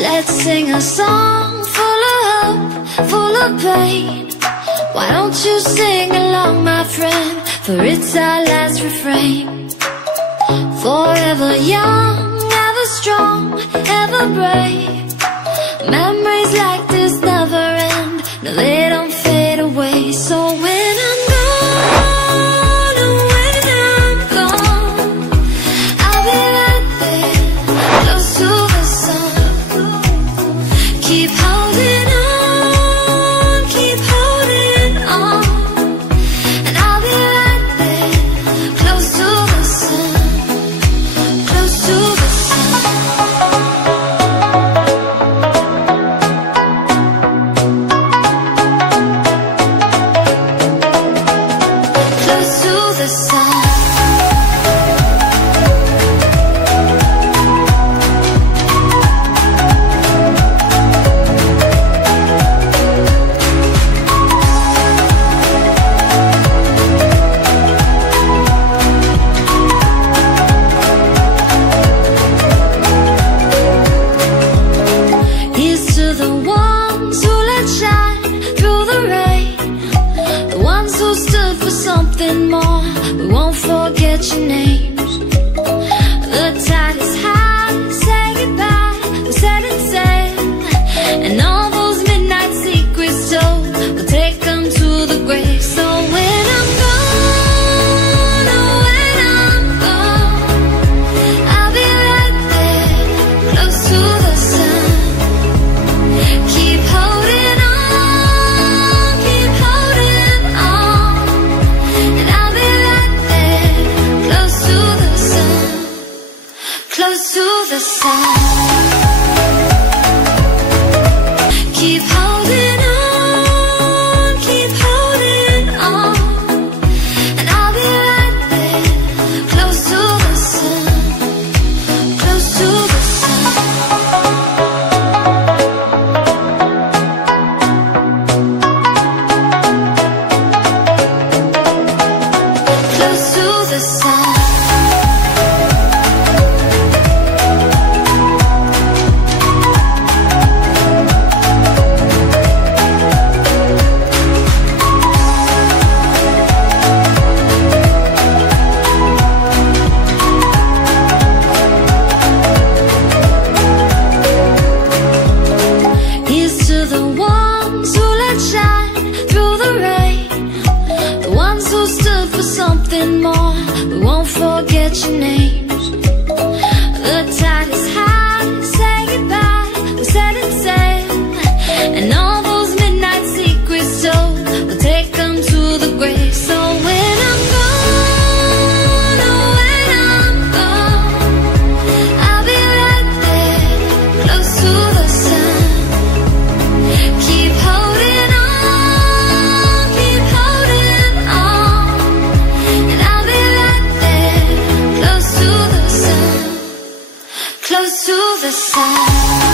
Let's sing a song full of hope, full of pain. Why don't you sing along, my friend? For it's our last refrain. Forever young, ever strong, ever brave. Memories like this never end. No, they don't fade away. So when I'm gone, oh, when I'm gone, I'll be right there, close to the sun. Keep holding on, keep holding on, and I'll be right there, close to the sun, close to the sun. Close to the sun. Here's to the ones who let shine through the rain, the ones who stood for something more. We won't forget your names. The tide is high, say goodbye, we set it sail, and all those midnight secrets told, we'll take them to the grave. So when I'm gone, oh, when I'm gone, I'll be right there, close to the sun. Keep holding on, keep holding on, and I'll be right there, close to the sun, close to the sun. Keep holding on, keep holding on, and I'll be right there, close to the sun, close to the sun. Close to the sun. Here's to the ones who let shine through the rain, the ones who stood for something more. We won't forget your names. The tide is high, say goodbye, we set it sail, and all those midnight secrets told, we'll take them to the grave. So when I'm gone, oh, when I'm gone, I'll be right there, close to the sun. Keep holding on, keep holding on, and I'll be right there, close to the sun, close to the sun.